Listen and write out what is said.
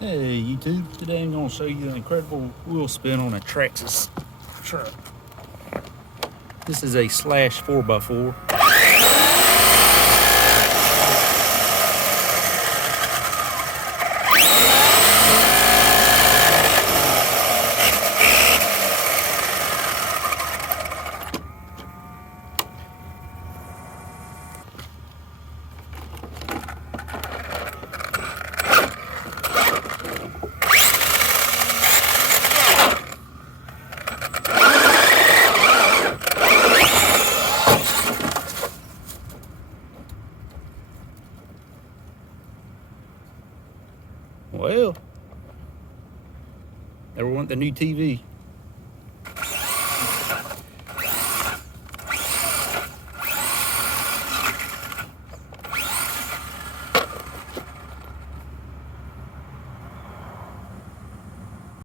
Hey YouTube, today I'm going to show you an incredible wheel spin on a Traxxas truck. This is a Slash 4x4. Well, ever want the new TV?